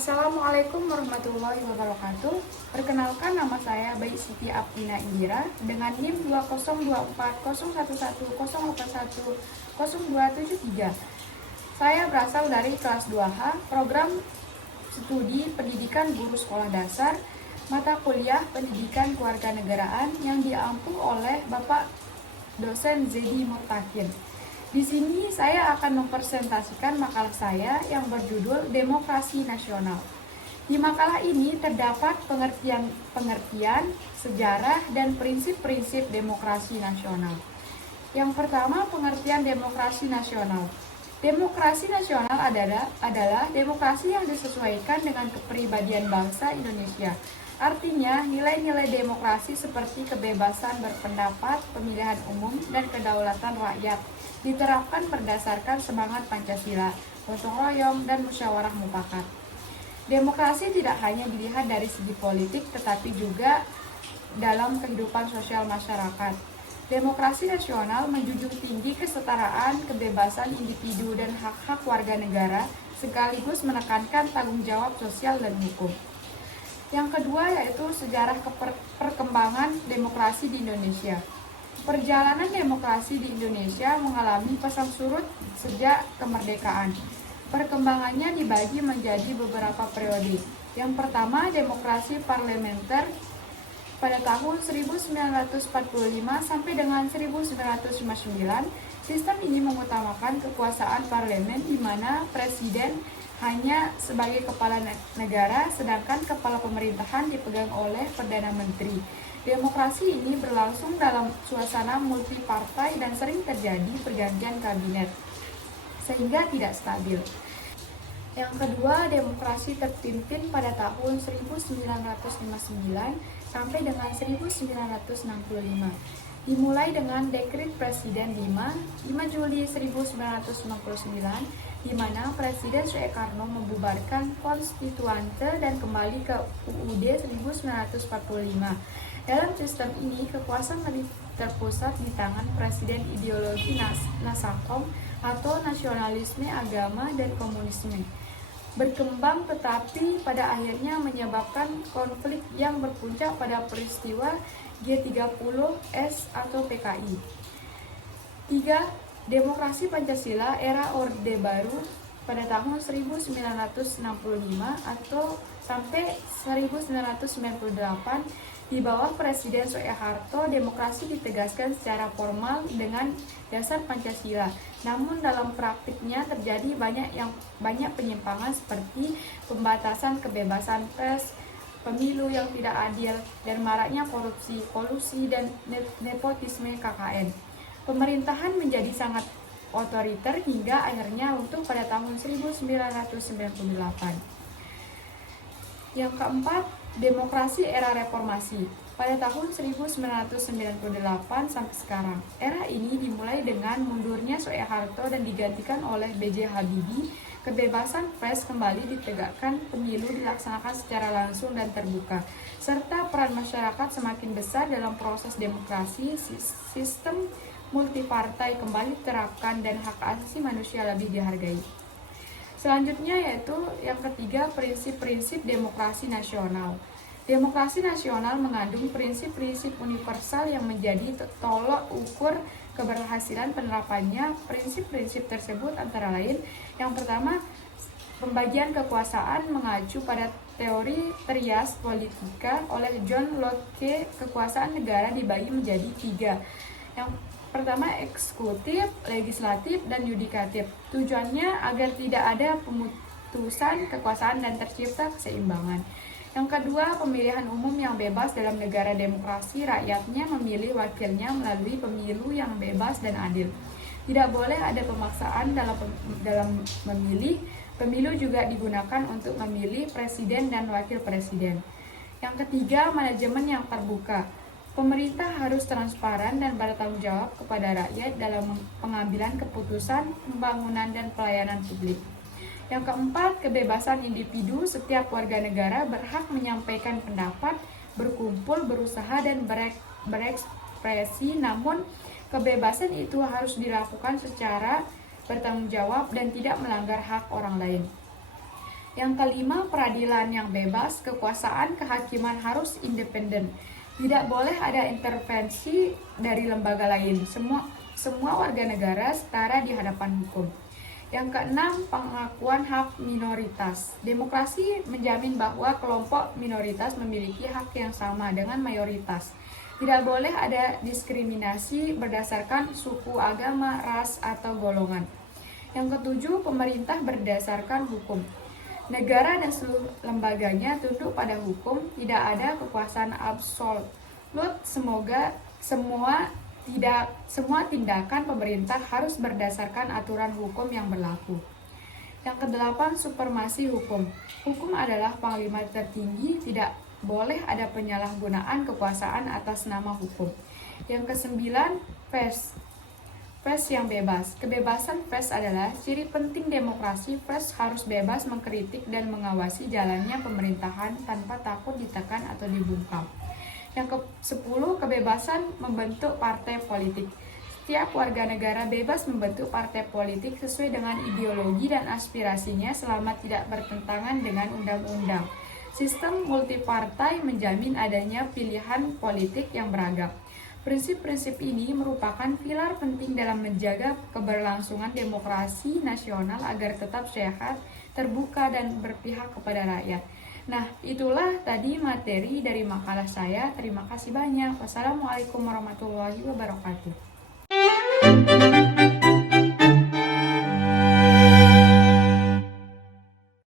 Assalamualaikum warahmatullahi wabarakatuh. Perkenalkan, nama saya Bayi Siti Aptina Indira dengan NIM 20240110810273. Saya berasal dari kelas 2H, program studi Pendidikan Guru Sekolah Dasar, mata kuliah Pendidikan Kewarganegaraan yang diampu oleh Bapak Dosen Zedi Murtakin. Di sini saya akan mempresentasikan makalah saya yang berjudul Demokrasi Nasional. Di makalah ini terdapat pengertian, sejarah, dan prinsip-prinsip demokrasi nasional. Yang pertama, pengertian demokrasi nasional. Demokrasi nasional adalah demokrasi yang disesuaikan dengan kepribadian bangsa Indonesia. Artinya, nilai-nilai demokrasi seperti kebebasan berpendapat, pemilihan umum, dan kedaulatan rakyat diterapkan berdasarkan semangat Pancasila, gotong royong, dan musyawarah mufakat. Demokrasi tidak hanya dilihat dari segi politik, tetapi juga dalam kehidupan sosial masyarakat. Demokrasi nasional menjunjung tinggi kesetaraan, kebebasan individu, dan hak-hak warga negara, sekaligus menekankan tanggung jawab sosial dan hukum. Yang kedua yaitu sejarah perkembangan demokrasi di Indonesia. Perjalanan demokrasi di Indonesia mengalami pasang surut sejak kemerdekaan. Perkembangannya dibagi menjadi beberapa periode. Yang pertama, demokrasi parlementer pada tahun 1945 sampai dengan 1959. Sistem ini mengutamakan kekuasaan parlemen di mana presiden hanya sebagai kepala negara, sedangkan kepala pemerintahan dipegang oleh Perdana Menteri. Demokrasi ini berlangsung dalam suasana multipartai dan sering terjadi pergantian kabinet, sehingga tidak stabil. Yang kedua, demokrasi terpimpin pada tahun 1959 sampai dengan 1965. Dimulai dengan Dekret Presiden 5 Juli 1999, di mana Presiden Soekarno membubarkan konstituante dan kembali ke UUD 1945. Dalam sistem ini, kekuasaan lebih terpusat di tangan Presiden. Ideologi Nasakom atau nasionalisme agama dan komunisme berkembang, tetapi pada akhirnya menyebabkan konflik yang berpuncak pada peristiwa G30S atau PKI. 3. Demokrasi Pancasila era Orde Baru pada tahun 1965 atau sampai 1998 di bawah Presiden Soeharto. Demokrasi ditegaskan secara formal dengan dasar Pancasila. Namun dalam praktiknya terjadi banyak penyimpangan seperti pembatasan kebebasan pers, pemilu yang tidak adil, dan maraknya korupsi, kolusi, dan nepotisme KKN. Pemerintahan menjadi sangat otoriter hingga akhirnya runtuh pada tahun 1998. Yang keempat, demokrasi era reformasi pada tahun 1998 sampai sekarang. Era ini dimulai dengan mundurnya Soeharto dan digantikan oleh B.J. Habibie. Kebebasan pers kembali ditegakkan, pemilu dilaksanakan secara langsung dan terbuka, serta peran masyarakat semakin besar dalam proses demokrasi. Sistem multipartai kembali diterapkan dan hak asasi manusia lebih dihargai. Selanjutnya yaitu yang ketiga, prinsip-prinsip demokrasi nasional. Demokrasi nasional mengandung prinsip-prinsip universal yang menjadi tolok ukur keberhasilan penerapannya. Prinsip-prinsip tersebut antara lain, yang pertama, pembagian kekuasaan mengacu pada teori trias politika oleh John Locke. Kekuasaan negara dibagi menjadi 3. Yang pertama, eksekutif, legislatif, dan yudikatif. Tujuannya agar tidak ada pemutusan kekuasaan dan tercipta keseimbangan. Yang kedua, pemilihan umum yang bebas. Dalam negara demokrasi, rakyatnya memilih wakilnya melalui pemilu yang bebas dan adil. Tidak boleh ada pemaksaan dalam memilih. Pemilu juga digunakan untuk memilih presiden dan wakil presiden. Yang ketiga, manajemen yang terbuka. Pemerintah harus transparan dan bertanggung jawab kepada rakyat dalam pengambilan keputusan, pembangunan, dan pelayanan publik. Yang keempat, kebebasan individu. Setiap warga negara berhak menyampaikan pendapat, berkumpul, berusaha, dan berekspresi, namun kebebasan itu harus dilakukan secara bertanggung jawab dan tidak melanggar hak orang lain. Yang kelima, peradilan yang bebas, kekuasaan kehakiman harus independen. Tidak boleh ada intervensi dari lembaga lain. Semua warga negara setara di hadapan hukum. Yang keenam, pengakuan hak minoritas. Demokrasi menjamin bahwa kelompok minoritas memiliki hak yang sama dengan mayoritas. Tidak boleh ada diskriminasi berdasarkan suku, agama, ras, atau golongan. Yang ketujuh, pemerintah berdasarkan hukum. Negara dan seluruh lembaganya tunduk pada hukum, tidak ada kekuasaan absolut. Semua tindakan pemerintah harus berdasarkan aturan hukum yang berlaku. Yang kedelapan, supremasi hukum. Hukum adalah panglima tertinggi, tidak boleh ada penyalahgunaan kekuasaan atas nama hukum. Yang kesembilan, pers yang bebas. Kebebasan pers adalah ciri penting demokrasi. Pers harus bebas mengkritik dan mengawasi jalannya pemerintahan tanpa takut ditekan atau dibungkam. Yang ke-10, kebebasan membentuk partai politik. Setiap warga negara bebas membentuk partai politik sesuai dengan ideologi dan aspirasinya selama tidak bertentangan dengan undang-undang. Sistem multipartai menjamin adanya pilihan politik yang beragam. Prinsip-prinsip ini merupakan pilar penting dalam menjaga keberlangsungan demokrasi nasional agar tetap sehat, terbuka, dan berpihak kepada rakyat. Nah, itulah tadi materi dari makalah saya. Terima kasih banyak. Wassalamualaikum warahmatullahi wabarakatuh.